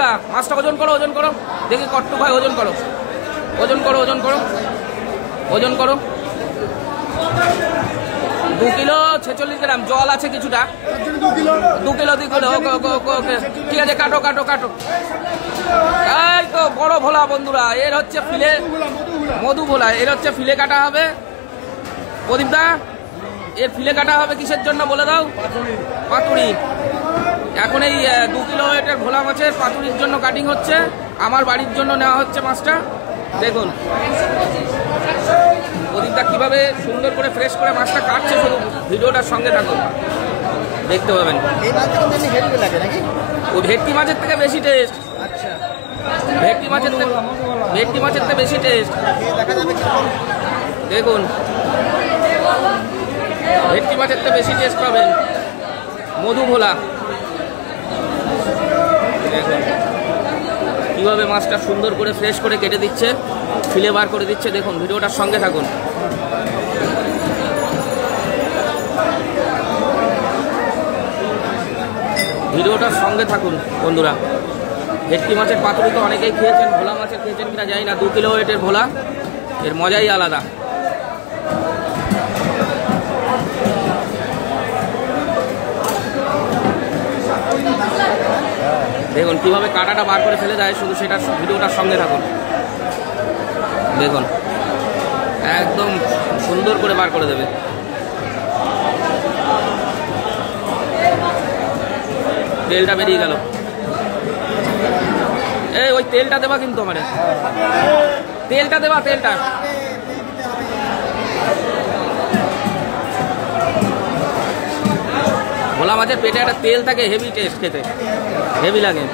দা মাছটা ওজন করো দেখি কট্টু ভাই ওজন করো 2 কিলো 46 গ্রাম। জল আছে কিছুটা। 2 কিলো ওকে ঠিক আছে, কাটো। এই তো বড় ভোলা বন্ধুরা, এর হচ্ছে ফিলে, মধু ভোলা, এর হচ্ছে ফিলে কাটা হবে। প্রদীপ দা এর ফিলে কাটা হবে কিসের জন্য বলে দাও? পাতুরি। এখন এই 2 কিলো ওয়েটের ভোলা মাছের পাতুরির জন্য কাটিং হচ্ছে। আমার বাড়ির জন্য নেওয়া হচ্ছে মাছটা। দেখুন প্রদীপদা কিভাবে সুন্দর করে ফ্রেশ করে মাছটা কাটছে, শুধু ভিডিওটার সঙ্গে থাকুন, দেখতে পাবেন। ও ভেটকি মাছের থেকে বেশি টেস্ট। ভেটকি মাছের থেকে বেশি টেস্ট। দেখুন ভেটকি মাছের থেকে বেশি টেস্ট পাবেন। মধু ভোলা দেখুন কিভাবে মাছটা সুন্দর করে ফ্রেশ করে কেটে দিচ্ছে, ফিলে বার করে দিচ্ছে। দেখুন ভিডিওটার সঙ্গে থাকুন। ভিডিওটার সঙ্গে থাকুন বন্ধুরা। ভেটকি মাছের পাতুরি তো অনেকেই খেয়েছেন, ভোলা মাছের খেয়েছেন কিনা জানি না। 2 কিলো ওয়েটের ভোলা, এর মজাই আলাদা। দেখুন কিভাবে কাঁটাটা বার করে ফেলে দেয়, শুধু সেটা ভিডিওটার সঙ্গে থাকুন। দেখুন একদম সুন্দর করে বার করে দেবে। তেলটা বেরিয়ে গেল। এই ওই তেলটা দেবা কিন্তু, আমারে তেলটা দেবা, তেলটা। ভোলা মাছের পেটে একটা তেল থাকে, হেভি টেস্ট, খেতে হেভি লাগে।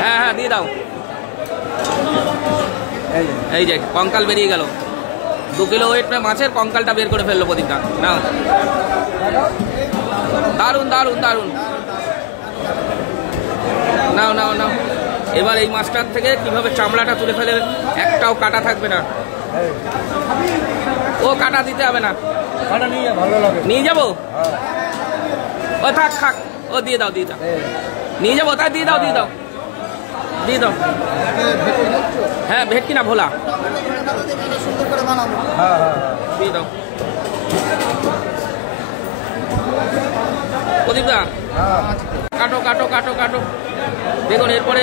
হ্যাঁ দিয়ে দাও। এই যে কঙ্কাল বেরিয়ে গেল। 2 কিলো ওয়েট মাছের কঙ্কালটা বের করে ফেললো প্রদীপটা। নাও, দারুন। নাও। এবার এই মাছটার থেকে কিভাবে চামড়াটা তুলে ফেলে, একটাও কাটা থাকবে না। ও কাটা দিতে হবে না, নিয়ে যাবো। ও থাক, ও দিয়ে দাও, নিয়ে যাবো। তাই দিয়ে দাও। হ্যাঁ ভেটকি না ভোলা, দিয়ে দাও প্রদীপদা। কাটো। দেখুন এরপরে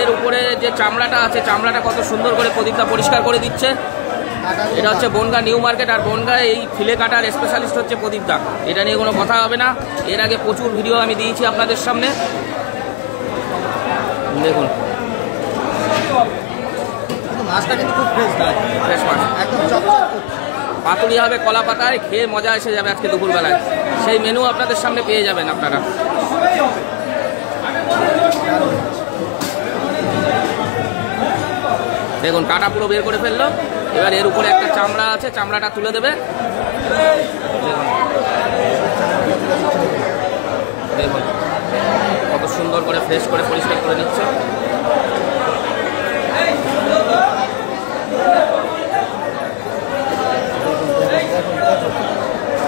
এর উপরে যে চামড়াটা আছে, চামড়াটা কত সুন্দর করে প্রদীপদা পরিষ্কার করে দিচ্ছে। এটা হচ্ছে বনগাঁ নিউ মার্কেট, আর বনগাঁ এই ফিলে কাটার স্পেশালিস্ট হচ্ছে প্রদীপদা। এটা নিয়ে কোনো কথা হবে না। এর আগে প্রচুর ভিডিও আমি দিয়েছি আপনাদের সামনে। দেখুন মাছটা কিন্তু খুব ফ্রেশ মাছ, একদম পাতুরি হবে কলা পাতায়, খেয়ে মজা এসে যাবে আজকে দুপুরবেলায়। সেই মেনু আপনাদের সামনে পেয়ে যাবেন আপনারা। দেখুন কাটা পুরো বের করে ফেললো। এবার এর উপরে একটা চামড়া আছে, চামড়াটা তুলে দেবে। দেখুন কত সুন্দর করে ফ্রেশ করে পরিষ্কার করে নিচ্ছে।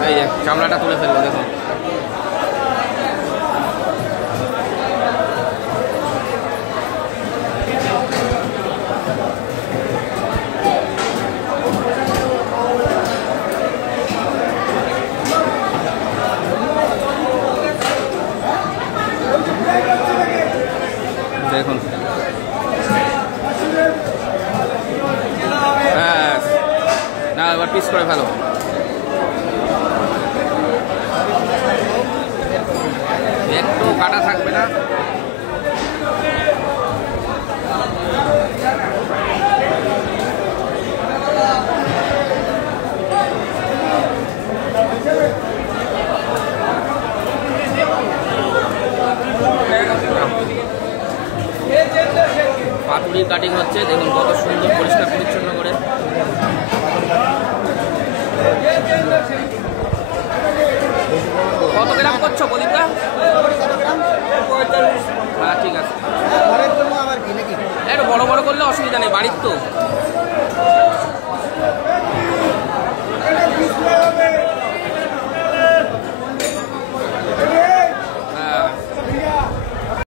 এই যে চামড়াটা তুলে ফেললো, দেখুন দেখুন না, এবার পিস করে ফেলো। একটু কাটা থাকবে না। পাতুরি কাটিং হচ্ছে, দেখুন কত সুন্দর পরিষ্কার পরিচ্ছন্ন করে। কত গ্রাম করছো প্রদীপদা? হ্যাঁ ঠিক আছে, একটু বড় বড় করলে অসুবিধা নেই, বাড়ির তো।